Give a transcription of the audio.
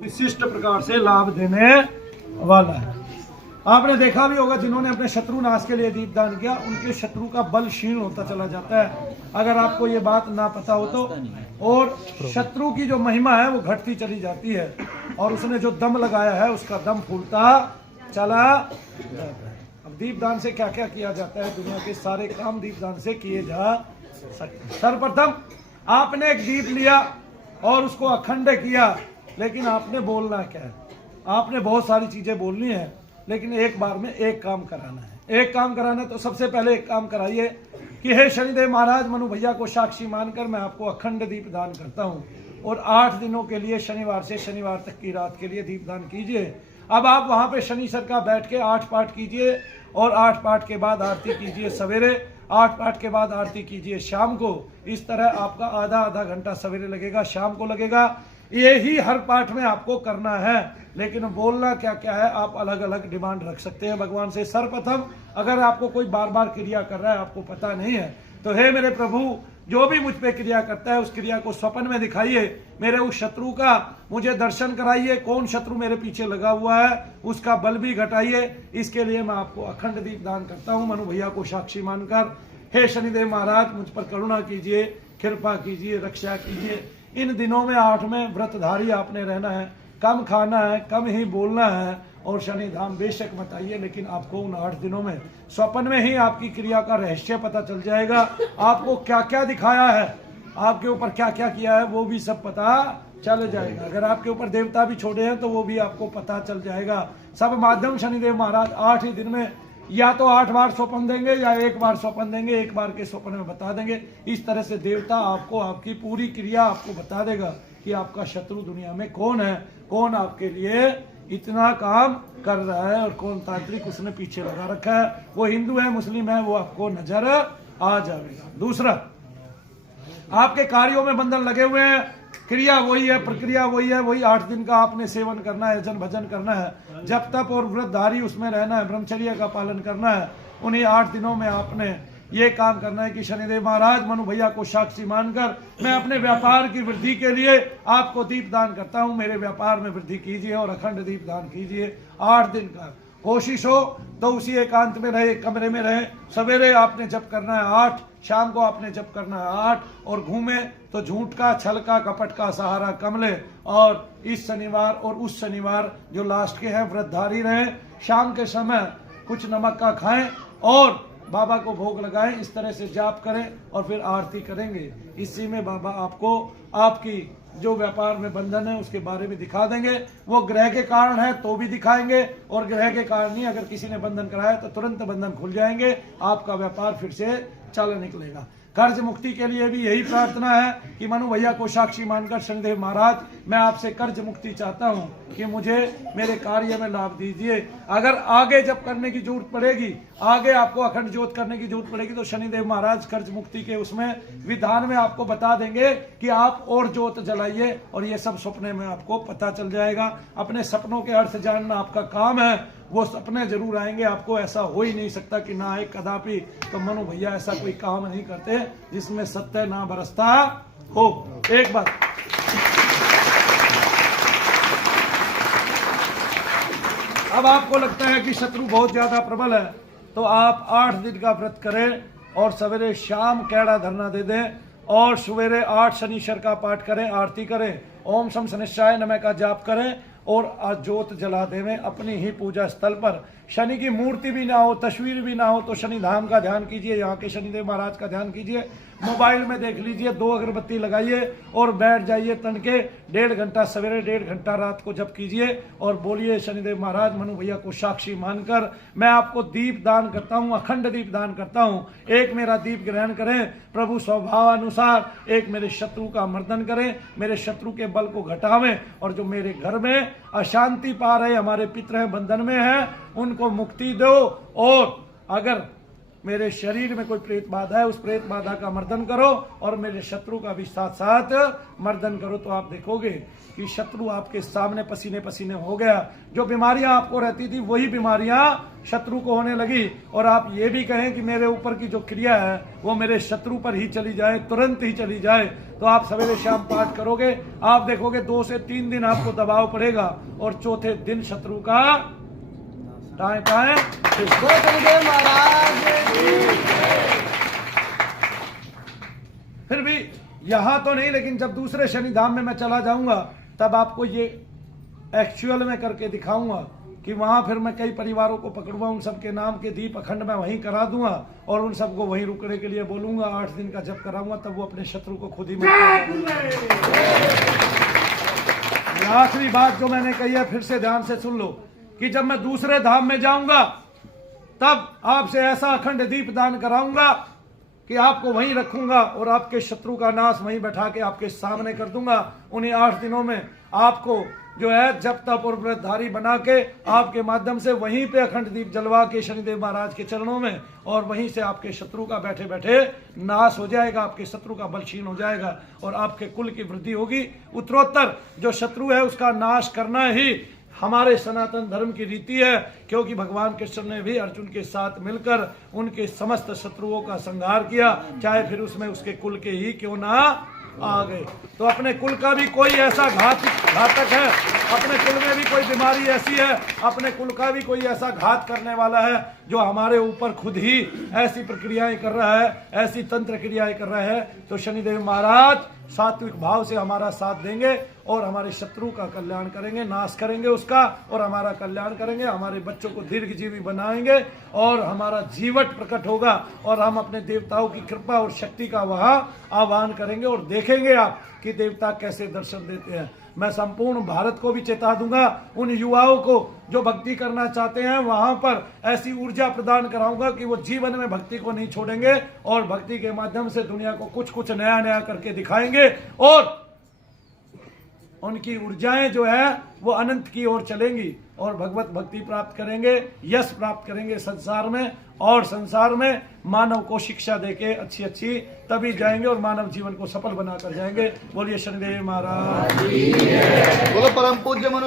विशिष्ट प्रकार से लाभ देने वाला है। आपने देखा भी होगा जिन्होंने अपने शत्रु नाश के लिए दीपदान किया उनके शत्रु का बल क्षीण होता चला जाता है, अगर आपको ये बात ना पता हो तो। और शत्रु की जो महिमा है वो घटती चली जाती है और उसने जो दम लगाया है उसका दम फूलता चला जाता है। अब दीपदान से क्या क्या किया जाता है? दुनिया के सारे काम दीपदान से किए जा सकते। सर्वप्रथम आपने एक दीप लिया और उसको अखंड किया, लेकिन आपने बोलना क्या है? आपने बहुत सारी चीजें बोलनी है, लेकिन एक बार में एक काम कराना है। एक काम कराना है तो सबसे पहले एक काम कराइए कि हे शनिदेव महाराज, मनु भैया को साक्षी मानकर मैं आपको अखंड दीप दान करता हूँ और 8 दिनों के लिए शनिवार से शनिवार तक की रात के लिए दीप दान कीजिए। अब आप वहां पे शनि सर का बैठ के 8 पाठ कीजिए और 8 पाठ के बाद आरती कीजिए सवेरे, 8 पाठ के बाद आरती कीजिए शाम को। इस तरह आपका आधा घंटा सवेरे लगेगा, शाम को लगेगा। ये ही हर पाठ में आपको करना है, लेकिन बोलना क्या क्या है आप अलग अलग डिमांड रख सकते हैं भगवान से। सर्वप्रथम अगर आपको कोई बार बार क्रिया कर रहा है, आपको पता नहीं है, तो हे मेरे प्रभु, जो भी मुझ पे क्रिया करता है उस क्रिया को स्वप्न में दिखाइए। मेरे उस शत्रु का मुझे दर्शन कराइए, कौन शत्रु मेरे पीछे लगा हुआ है उसका बल भी घटाइए। इसके लिए मैं आपको अखंड दीप दान करता हूँ मनु भैया को साक्षी मानकर। हे शनिदेव महाराज, मुझ पर करुणा कीजिए, कृपा कीजिए, रक्षा कीजिए। इन दिनों में 8 में व्रतधारी आपने रहना है, कम खाना है, कम ही बोलना है और शनि धाम बेशक मत आइए, लेकिन आपको उन 8 दिनों में स्वप्न में ही आपकी क्रिया का रहस्य पता चल जाएगा। आपको क्या क्या दिखाया है, आपके ऊपर क्या क्या किया है वो भी सब पता चल जाएगा। अगर आपके ऊपर देवता भी छोड़े हैं तो वो भी आपको पता चल जाएगा। सब माध्यम शनिदेव महाराज 8 ही दिन में या तो 8 बार स्वप्न देंगे या 1 बार स्वप्न देंगे, 1 बार के स्वप्न में बता देंगे। इस तरह से देवता आपको आपकी पूरी क्रिया आपको बता देगा कि आपका शत्रु दुनिया में कौन है, कौन आपके लिए इतना काम कर रहा है और कौन तांत्रिक उसने पीछे लगा रखा है। वो हिंदू है, मुस्लिम है, वो आपको नजर आ जाएगा। दूसरा, आपके कार्यों में बंधन लगे हुए हैं, क्रिया वही है, प्रक्रिया वही है, वही 8 दिन का आपने सेवन करना है, जन भजन करना है, जब तप और व्रतधारी उसमें रहना है, ब्रह्मचर्य का पालन करना है। उन्हीं 8 दिनों में आपने ये काम करना है कि शनिदेव महाराज, मनु भैया को साक्षी मानकर मैं अपने व्यापार की वृद्धि के लिए आपको दीप दान करता हूँ, मेरे व्यापार में वृद्धि कीजिए और अखंड दीप दान कीजिए। 8 दिन का कोशिश हो तो उसी एकांत में रहे, कमरे में रहे। सवेरे आपने जप करना है 8, शाम को आपने जप करना है 8, और घूमे तो झूठ का, छल का, कपट का सहारा कम ले। और इस शनिवार और उस शनिवार जो लास्ट के हैं व्रतधारी रहे, शाम के समय कुछ नमक का खाएं और बाबा को भोग लगाएं। इस तरह से जाप करें और फिर आरती करेंगे। इसी में बाबा आपको आपकी जो व्यापार में बंधन है उसके बारे में दिखा देंगे। वो ग्रह के कारण है तो भी दिखाएंगे, और ग्रह के कारण नहीं, अगर किसी ने बंधन कराया तो तुरंत बंधन खुल जाएंगे, आपका व्यापार फिर से चल निकलेगा। कर्ज मुक्ति के लिए भी यही प्रार्थना है कि मनु भैया को साक्षी मानकर शनिदेव महाराज, मैं आपसे कर्ज मुक्ति चाहता हूं कि मुझे मेरे कार्य में लाभ दीजिए। अगर आगे जब करने की जरूरत पड़ेगी, आगे आपको अखंड ज्योत करने की जरूरत पड़ेगी, तो शनिदेव महाराज कर्ज मुक्ति के उसमें विधान में आपको बता देंगे कि आप और ज्योत जलाइए, और ये सब सपने में आपको पता चल जाएगा। अपने सपनों के अर्थ जानना आपका काम है, वो सपने जरूर आएंगे। आपको ऐसा हो ही नहीं सकता कि ना आए कदापि। तो मनु भैया ऐसा कोई काम नहीं करते जिसमें सत्य ना बरसता हो। एक बात, अब आपको लगता है कि शत्रु बहुत ज्यादा प्रबल है, तो आप 8 दिन का व्रत करें और सवेरे शाम कैड़ा धरना दे दें और सवेरे 8 शनिश्चर का पाठ करें, आरती करें, ओम शम शनिश्चाय नमः का जाप करें और ज्योत जला देवें अपनी ही पूजा स्थल पर। शनि की मूर्ति भी ना हो, तस्वीर भी ना हो, तो शनि धाम का ध्यान कीजिए, यहाँ के शनिदेव महाराज का ध्यान कीजिए। मोबाइल में देख लीजिए, 2 अगरबत्ती लगाइए और बैठ जाइए तन के। 1.5 घंटा सवेरे, 1.5 घंटा रात को जप कीजिए और बोलिए, शनिदेव महाराज, मनु भैया को साक्षी मानकर मैं आपको दीप दान करता हूँ, अखंड दीप दान करता हूँ। एक मेरा दीप ग्रहण करें प्रभु, स्वभावानुसार एक मेरे शत्रु का मर्दन करें, मेरे शत्रु के बल को घटावें, और जो मेरे घर में अशांति पा रहे हमारे पितर हैं, बंधन में हैं, उनको मुक्ति दो। और अगर मेरे शरीर में कोई प्रेत बाधा है, उस प्रेत बाधा का मर्दन करो और मेरे शत्रु का भी साथ साथ मर्दन करो। तो आप देखोगे कि शत्रु आपके सामने पसीने पसीने हो गया। जो बीमारियां आपको रहती थी वही बीमारियां शत्रु को होने लगी। और आप ये भी कहें कि मेरे ऊपर की जो क्रिया है वो मेरे शत्रु पर ही चली जाए, तुरंत ही चली जाए, तो आप सवेरे शाम पाठ करोगे, आप देखोगे 2 से 3 दिन आपको दबाव पड़ेगा और चौथे दिन शत्रु का टाएं टाएं। फिर भी यहां तो नहीं, लेकिन जब दूसरे शनि धाम में मैं चला जाऊंगा तब आपको ये एक्चुअल में करके दिखाऊंगा कि वहां फिर मैं कई परिवारों को पकड़ूंगा, उन सबके नाम के दीप अखंड मैं वहीं करा दूंगा और उन सबको वहीं रुकने के लिए बोलूंगा। 8 दिन का जप कराऊंगा, तब वो अपने शत्रु को खुद ही आखिरी बात जो मैंने कही है फिर से ध्यान से सुन लो कि जब मैं दूसरे धाम में जाऊंगा तब आपसे ऐसा अखंड दीप दान कराऊंगा कि आपको वहीं रखूंगा और आपके शत्रु का नाश वहीं बैठा के आपके सामने कर दूंगा। उन्हीं 8 दिनों में आपको जो है जब तक और व्रतधारी बना के आपके माध्यम से वहीं पे अखंड दीप जलवा के शनिदेव महाराज के चरणों में, और वहीं से आपके शत्रु का बैठे बैठे नाश हो जाएगा, आपके शत्रु का बल क्षीण हो जाएगा और आपके कुल की वृद्धि होगी। उत्तरोत्तर जो शत्रु है उसका नाश करना ही हमारे सनातन धर्म की रीति है, क्योंकि भगवान कृष्ण ने भी अर्जुन के साथ मिलकर उनके समस्त शत्रुओं का संहार किया, चाहे फिर उसमें उसके कुल के ही क्यों ना आ गए। तो अपने कुल का भी कोई ऐसा घातक है, अपने कुल में भी कोई बीमारी ऐसी है, अपने कुल का भी कोई ऐसा घात करने वाला है जो हमारे ऊपर खुद ही ऐसी प्रक्रियाएं कर रहा है, ऐसी तंत्र क्रियाएं कर रहा है। तो शनिदेव महाराज सात्विक भाव से हमारा साथ देंगे और हमारे शत्रु का कल्याण करेंगे, नाश करेंगे उसका और हमारा कल्याण करेंगे, हमारे बच्चों को दीर्घजीवी बनाएंगे और हमारा जीवट प्रकट होगा और हम अपने देवताओं की कृपा और शक्ति का वहां आह्वान करेंगे और देखेंगे आप कि देवता कैसे दर्शन देते हैं। मैं संपूर्ण भारत को भी चेता दूंगा, उन युवाओं को जो भक्ति करना चाहते हैं वहां पर ऐसी ऊर्जा प्रदान कराऊंगा कि वो जीवन में भक्ति को नहीं छोड़ेंगे और भक्ति के माध्यम से दुनिया को कुछ कुछ नया नया करके दिखाएंगे और उनकी ऊर्जाएं जो है वो अनंत की ओर चलेंगी और भगवत भक्ति प्राप्त करेंगे, यश प्राप्त करेंगे संसार में, और संसार में मानव को शिक्षा देके अच्छी तभी जाएंगे और मानव जीवन को सफल बनाकर जाएंगे। बोलिए शनिदेव महाराज। बोलो परम पूज्य